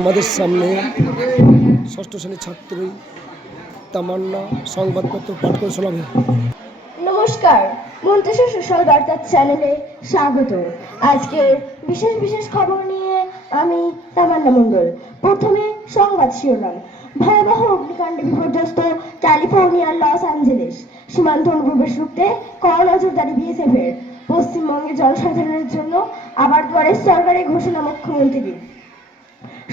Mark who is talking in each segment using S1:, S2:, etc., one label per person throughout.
S1: আমাদের সামনে ষষ্ঠ শ্রেণির ছাত্রী তামান্না সংবাদপত্র পাঠ করে শোনাবে
S2: নমস্কার মন্ত্রিসর সোশ্যাল বার্তার চ্যানেলে স্বাগত। আজকে বিশেষ বিশেষ খবর নিয়ে আমি তামান্না মণ্ডল। প্রথমে সংবাদ শিরোনাম। ভয়াবহ অগ্নিকাণ্ডে বিপর্যস্ত ক্যালিফোর্নিয়ার লস অ্যাঞ্জেলেস। সীমান্ত অনুপ্রবেশ রুখতে কড়া নজরদারি বিএসএফের। পশ্চিমবঙ্গের জনসাধারণের জন্য আবার দুয়ারে সরকারের ঘোষণা মুখ্যমন্ত্রীর।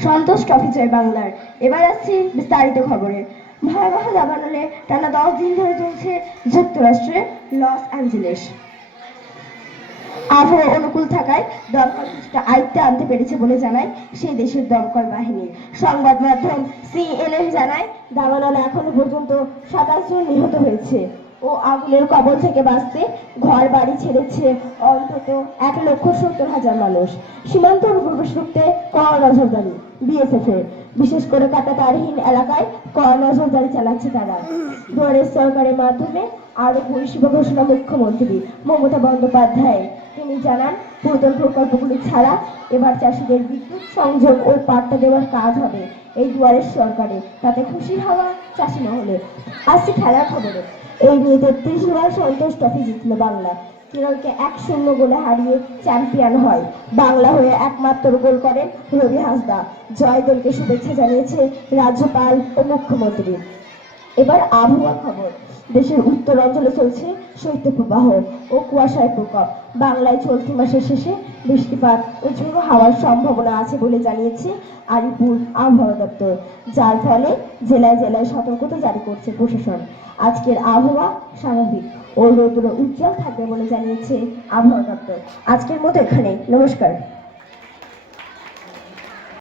S2: সন্তোষ ট্রফি জয় বাংলার। এবার আসছি বিস্তারিত খবরে। ভয়াবহ দাবানলে টানা দশ দিন ধরে চলছে যুক্তরাষ্ট্রের লস অ্যাঞ্জেলেস। আবহাওয়া অনুকূল থাকায় দমকল কিছুটা আয়ত্তে আনতে পেরেছে বলে জানায় সেই দেশের দমকল বাহিনী। সংবাদ মাধ্যম সিএনএন জানায়, দাবানলে এখনও পর্যন্ত সাতাশ জন নিহত হয়েছে। ও আগুনের কবল থেকে বাঁচতে ঘর বাড়ি ছেড়েছে অন্তত এক লক্ষ সত্তর হাজার মানুষ। সীমান্ত অনুপ্রবেশ রুখতে কড়া নজরদারি বিএসএফ এর। বিশেষ করে কাটাতারহীন এলাকায় কড়া নজরদারি চালাচ্ছে তারা। দুয়ারের সরকারের মাধ্যমে আরও পরিষেবা ঘোষণা মুখ্যমন্ত্রী মমতা বন্দ্যোপাধ্যায়। তিনি জানান, পুরাতন প্রকল্পগুলি ছাড়া এবার চাষিদের বিদ্যুৎ সংযোগ ও পাট্টা দেওয়ার কাজ হবে এই দুয়ারের সরকারে তাতে খুশি হওয়া চাষি মহলে আসছে খেলার খবরে। এই নিয়ে তেত্রিশ বার সন্তোষ ট্রফি জিতল বাংলা। কেরলকে এক শূন্য গোলে হারিয়ে চ্যাম্পিয়ন হয়। বাংলা হয়ে একমাত্র গোল করেন রবি হাসদা। জয় দলকে শুভেচ্ছা জানিয়েছে রাজ্যপাল ও মুখ্যমন্ত্রী। এবার আবহাওয়া খবর। দেশের উত্তর অঞ্চলে চলছে শৈত্যপ্রবাহ ও কুয়াশার প্রকোপ। বাংলায় চলতি মাসের শেষে বৃষ্টিপাত ও ঝোড়ো হাওয়ার সম্ভাবনা আছে বলে জানিয়েছে আলিপুর আবহাওয়া দপ্তর। যার ফলে জেলায় জেলায় সতর্কতা জারি করছে প্রশাসন। আজকের আবহাওয়া স্বাভাবিক ও রৌদ্র উজ্জ্বল থাকবে বলে জানিয়েছে আবহাওয়া দপ্তর। আজকের মতো এখানে নমস্কার।